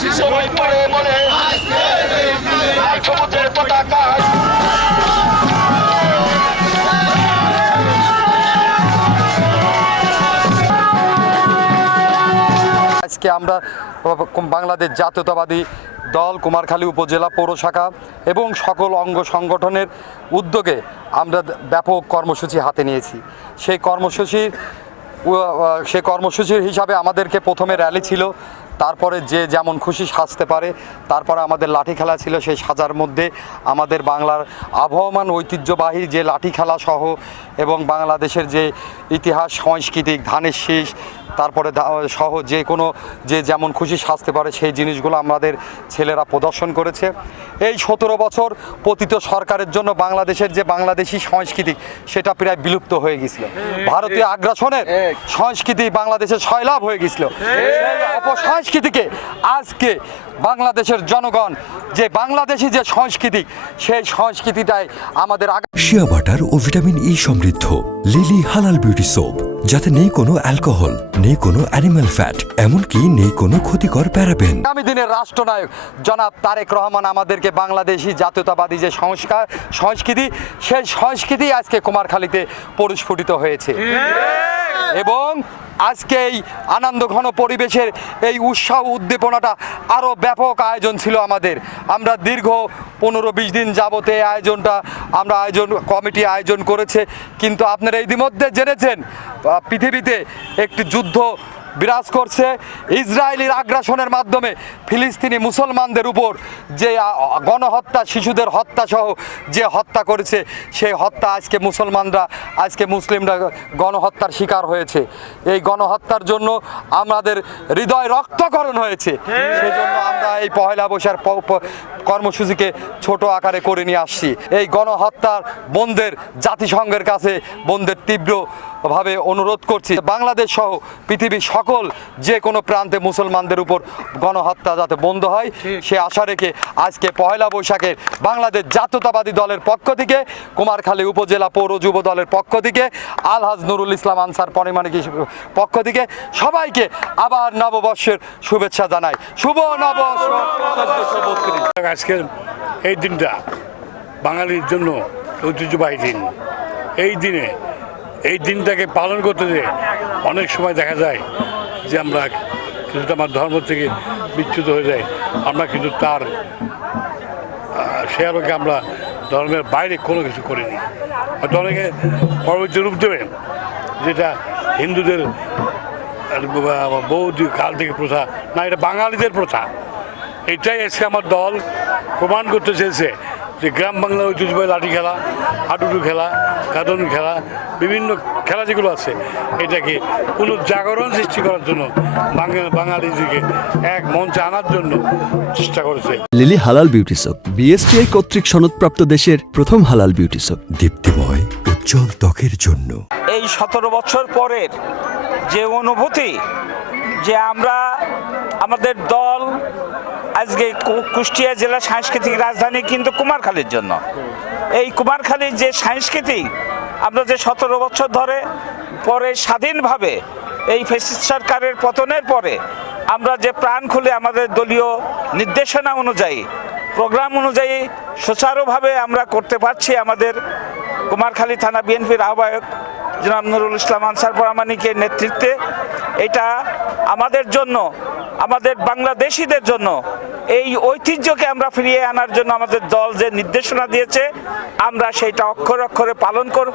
সবাই পড়ে মনে সবুজের পতাকা আজকে আমরা বাংলাদেশ জাতীয়তাবাদী দল কুমারখালী উপজেলা পৌর শাখা এবং সকল অঙ্গ সংগঠনের উদ্যোগে আমরা ব্যাপক কর্মসূচি হাতে নিয়েছি। সেই কর্মসূচির হিসাবে আমাদেরকে প্রথমে র্যালি ছিল, তারপরে যে যেমন খুশি সাজতে পারে, তারপরে আমাদের লাঠি খেলা ছিল। সেই সাজার মধ্যে আমাদের বাংলার আবহমান ঐতিহ্যবাহী যে লাঠি খেলা সহ এবং বাংলাদেশের যে ইতিহাস সাংস্কৃতিক ধানের শীষ তারপরে সহ যে যেমন খুশি সাজতে পারে সেই জিনিসগুলো আমাদের ছেলেরা প্রদর্শন করেছে। এই 17 বছর পতিত সরকারের জন্য বাংলাদেশের যে বাংলাদেশি সংস্কৃতি সেটা প্রায় বিলুপ্ত হয়ে গেছিল। ভারতীয় আগ্রাসনের সংস্কৃতি বাংলাদেশের সয়লাভ হয়ে গেছিল। সেই অপসংস্কৃতিকে আজকে বাংলাদেশের জনগণ যে বাংলাদেশি যে সংস্কৃতি সেই সংস্কৃতিটাই আমাদের শিয়া বাটার ও ভিটামিন ই সমৃদ্ধ লিলি হালাল বিউটি সোপ, যাতে নেই কোনো অ্যালকোহল, নেই কোনো অ্যানিমাল ফ্যাট, এমনকি নেই কোনো ক্ষতিকর প্যারাবেন। আগামী দিনের রাষ্ট্রনায়ক জনাব তারেক রহমান আমাদেরকে বাংলাদেশি জাতীয়তাবাদী যে সংস্কৃতি সেই সংস্কৃতি আজকে কুমারখালীতে পরিস্ফুটিত হয়েছে এবং আজকে এই আনন্দ ঘন পরিবেশের এই উৎসাহ উদ্দীপনাটা আরও ব্যাপক আয়োজন ছিল আমাদের। আমরা দীর্ঘ 15-20 দিন যাবতে এই আয়োজনটা কমিটি আয়োজন করেছে, কিন্তু আপনারা ইতিমধ্যে জেনেছেন পৃথিবীতে একটি যুদ্ধ বিরাজ করছে। ইসরায়েলের আগ্রাসনের মাধ্যমে ফিলিস্তিনি মুসলমানদের উপর যে গণহত্যা, শিশুদের হত্যা সহ যে হত্যা করেছে সেই হত্যা আজকে মুসলিমরা গণহত্যার শিকার হয়েছে। এই গণহত্যার জন্য আমাদের হৃদয় রক্তকরণ হয়েছে। সেই জন্য আমরা এই পহেলা বৈশাখ কর্মসূচিকে ছোট আকারে করে নিয়ে আসছি। এই গণহত্যার বন্ধের জাতিসংঘের কাছে তীব্রভাবে অনুরোধ করছি, বাংলাদেশ সহ পৃথিবীর সকল যে কোনো প্রান্তে মুসলমানদের উপর গণহত্যা যাতে বন্ধ হয় সে আশা রেখে আজকে পহেলা বৈশাখের বাংলাদেশ জাতীয়তাবাদী দলের পক্ষ থেকে কুমারখালী উপজেলা পৌর যুব দলের পক্ষ থেকে আলহাজ নুরুল ইসলাম আনসার পরিমাণিকের পক্ষ থেকে সবাইকে আবার নববর্ষের শুভেচ্ছা জানাই। শুভ নববর্ষ 1432। আজকের এই দিনটা বাঙালির জন্য ঐতিহ্যবাহী দিন। এই দিনটাকে পালন করতে যে অনেক সময় দেখা যায় যে আমরা কিছুটা আমার ধর্ম থেকে বিচ্যুত হয়ে যাই। আমরা কিন্তু তার সে আলোকে আমরা ধর্মের বাইরে কোনো কিছু করিনি। হয়তো অনেকে পরবর্তী রূপ দেবেন যেটা হিন্দুদের বহু কাল থেকে প্রথা, না, এটা বাঙালিদের প্রথা। এটাই আজকে আমার দল প্রমাণ করতে চেয়েছে যে গ্রাম বাংলার ঐতিহ্যবাহী লাঠি খেলা, হাডুডু খেলা, কাঁদন খেলা, বিভিন্ন খেলা যেগুলো আছে এটাকে পুনর্জাগরণ সৃষ্টি করার জন্য বাঙালিদেরকে এক মঞ্চে আনার জন্য চেষ্টা করেছে। লিলি হালাল বিউটি সোপ, বিএসটিআই কর্তৃক সনদপ্রাপ্ত দেশের প্রথম হালাল বিউটি সোপ, দীপ্তিময় উজ্জ্বল ত্বকের জন্য। এই 17 বছর পরের যে অনুভূতি যে আমাদের দল আজকে কুষ্টিয়া জেলা সাংস্কৃতিক রাজধানী কিন্তু কুমারখালীর জন্য, এই কুমারখালীর যে সাংস্কৃতিক আমরা যে 17 বছর ধরে পরে স্বাধীনভাবে এই ফ্যাসিস্ট সরকারের পতনের পরে আমরা যে প্রাণ খুলে আমাদের দলীয় নির্দেশনা অনুযায়ী প্রোগ্রাম অনুযায়ী সুচারুভাবে আমরা করতে পারছি। আমাদের কুমারখালী থানা বিএনপির আহ্বায়ক জনাব নুরুল ইসলাম আনসার পরামানিকের নেতৃত্বে এটা আমাদের জন্য, আমাদের বাংলাদেশিদের জন্য এই ঐতিহ্যকে আমরা ফিরিয়ে আনার জন্য আমাদের দল যে নির্দেশনা দিয়েছে আমরা সেইটা অক্ষরে অক্ষরে পালন করব।